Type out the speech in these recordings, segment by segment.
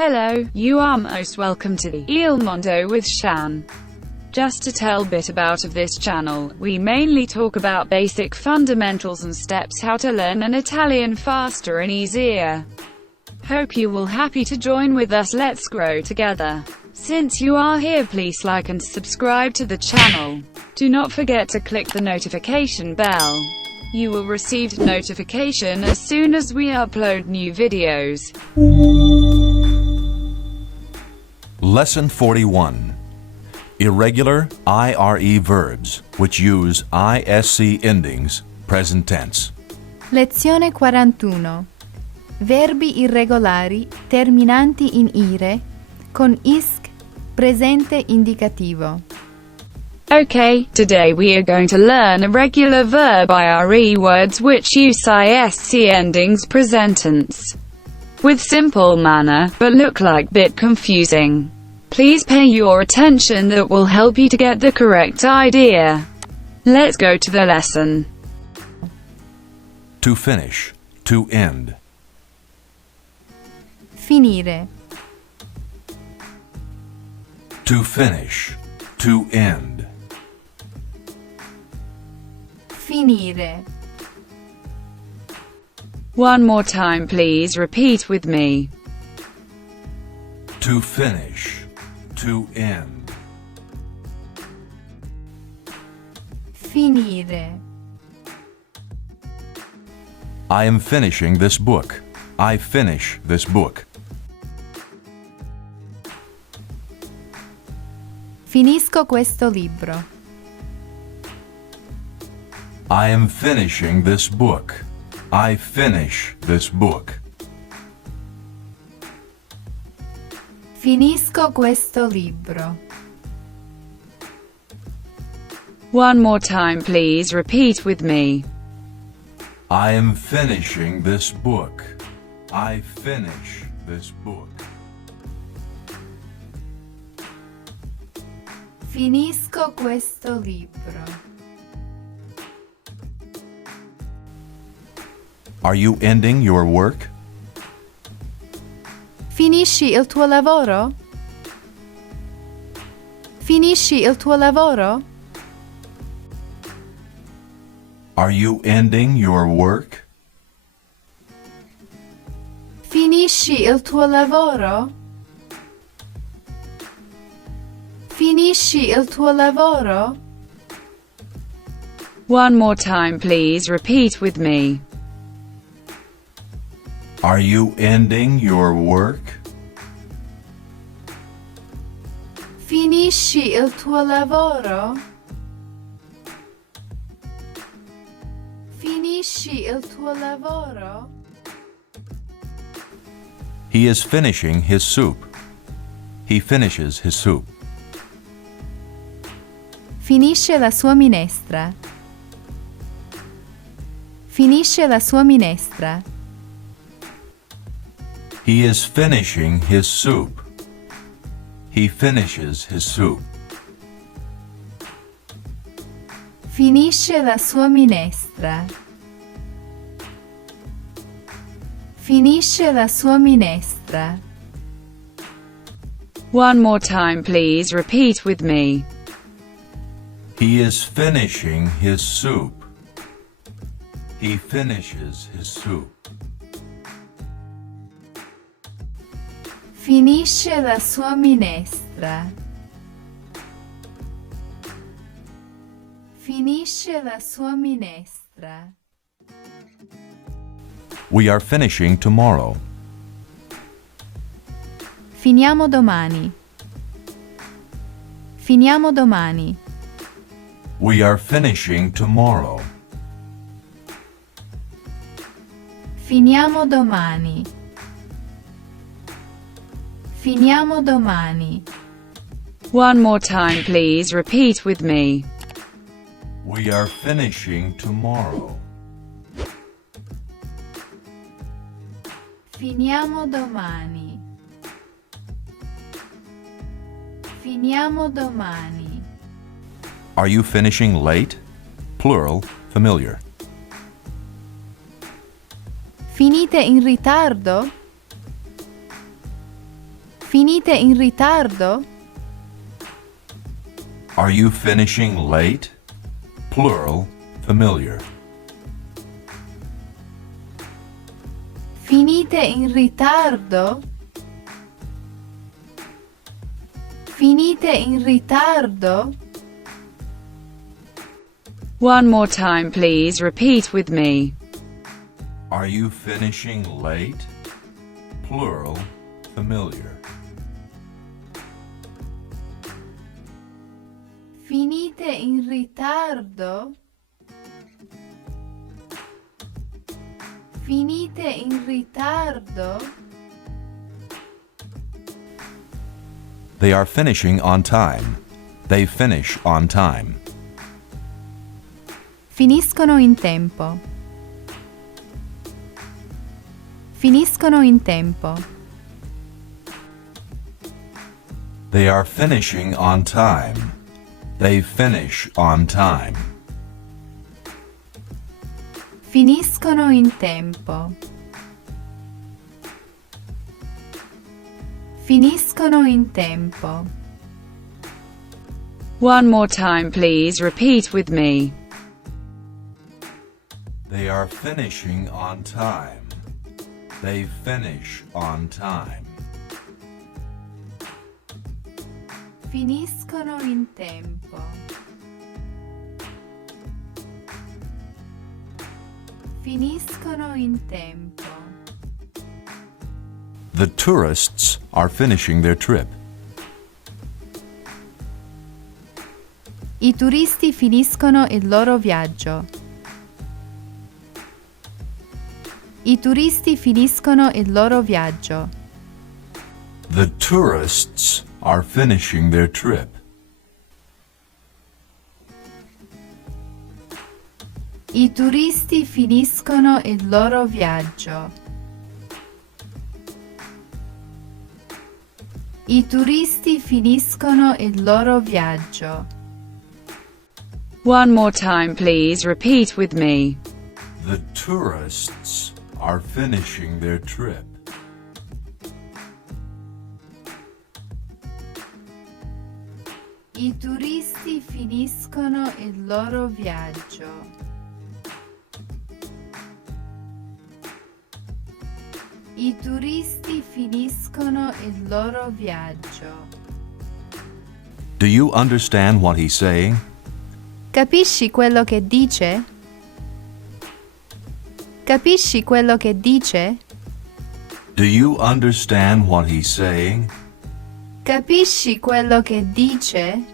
Hello, you are most welcome to the Il Mondo with Shan. Just to tell a bit about of this channel, we mainly talk about basic fundamentals and steps how to learn an Italian faster and easier. Hope you will happy to join with us. Let's grow together. Since you are here, please like and subscribe to the channel. Do not forget to click the notification bell. You will receive notification as soon as we upload new videos. Lesson 41. Irregular IRE verbs, which use ISC endings, present tense. Lezione 41. Verbi irregolari terminanti in IRE con ISC presente indicativo. Okay, today we are going to learn irregular verb IRE words which use ISC endings present tense. With simple manner, but look like bit confusing. Please pay your attention, that will help you to get the correct idea. Let's go to the lesson. To finish, to end. Finire. To finish, to end. Finire. One more time, please repeat with me. To finish, to end. Finire. I am finishing this book. I finish this book. Finisco questo libro. I am finishing this book. I finish this book. Finisco questo libro. One more time, please repeat with me. I am finishing this book. I finish this book. Finisco questo libro. Are you ending your work? Finisci il tuo lavoro? Finisci il tuo lavoro? Are you ending your work? Finisci il tuo lavoro? Finisci il tuo lavoro? One more time, please repeat with me. Are you ending your work? Finisci il tuo lavoro? Finisci il tuo lavoro? He is finishing his soup. He finishes his soup. Finisce la sua minestra. Finisce la sua minestra. He is finishing his soup. He finishes his soup. Finisce la sua minestra. Finisce la sua minestra. One more time, please repeat with me. He is finishing his soup. He finishes his soup. Finisce la sua minestra. Finisce la sua minestra. We are finishing tomorrow. Finiamo domani. Finiamo domani. We are finishing tomorrow. Finiamo domani. Finiamo domani. One more time, please repeat with me. We are finishing tomorrow. Finiamo domani. Finiamo domani. Are you finishing late? Plural, familiar. Finite in ritardo? Finite in ritardo? Are you finishing late? Plural, familiar. Finite in ritardo? Finite in ritardo? One more time, please repeat with me. Are you finishing late? Plural, familiar. Finite in ritardo? Finite in ritardo? They are finishing on time. They finish on time. Finiscono in tempo. Finiscono in tempo. They are finishing on time. They finish on time. Finiscono in tempo. Finiscono in tempo. One more time, please repeat with me. They are finishing on time. They finish on time. Finiscono in tempo. Finiscono in tempo. The tourists are finishing their trip. I turisti finiscono il loro viaggio. I turisti finiscono il loro viaggio. The tourists are finishing their trip. I turisti finiscono il loro viaggio. I turisti finiscono il loro viaggio. One more time, please repeat with me. The tourists are finishing their trip. I turisti finiscono il loro viaggio. I turisti finiscono il loro viaggio. Do you understand what he's saying? Capisci quello che dice? Capisci quello che dice? Do you understand what he's saying? Capisci quello che dice?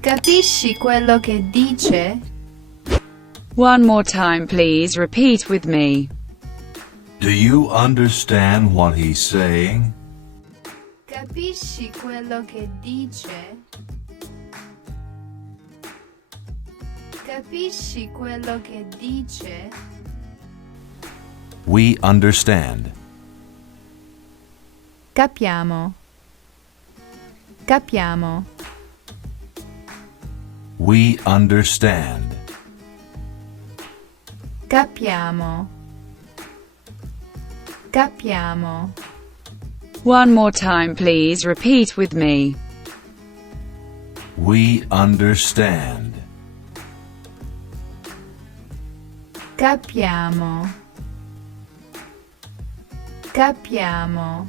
Capisci quello che dice? One more time, please repeat with me. Do you understand what he's saying? Capisci quello che dice? Capisci quello che dice? We understand. Capiamo. Capiamo. We understand. Capiamo. Capiamo. One more time, please repeat with me. We understand. Capiamo. Capiamo.